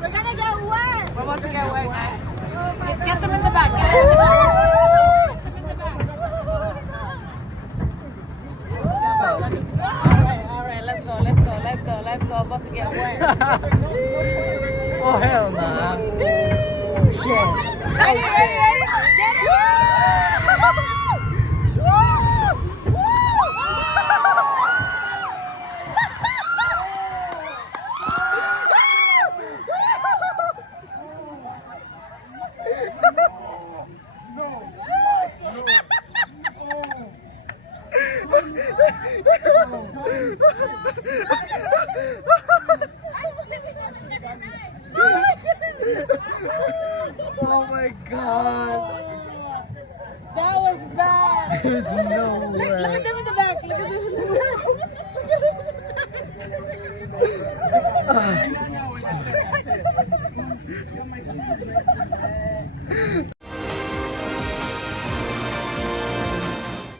We're gonna get wet. We're about to get wet, guys. Oh Get them in the back. Get them in the back. Alright, let's go. About to get wet. Oh, hell nah. Shit. Ready? Get it! Oh my god. That was bad. There's no Look at way. them in the back. Look at them in the back.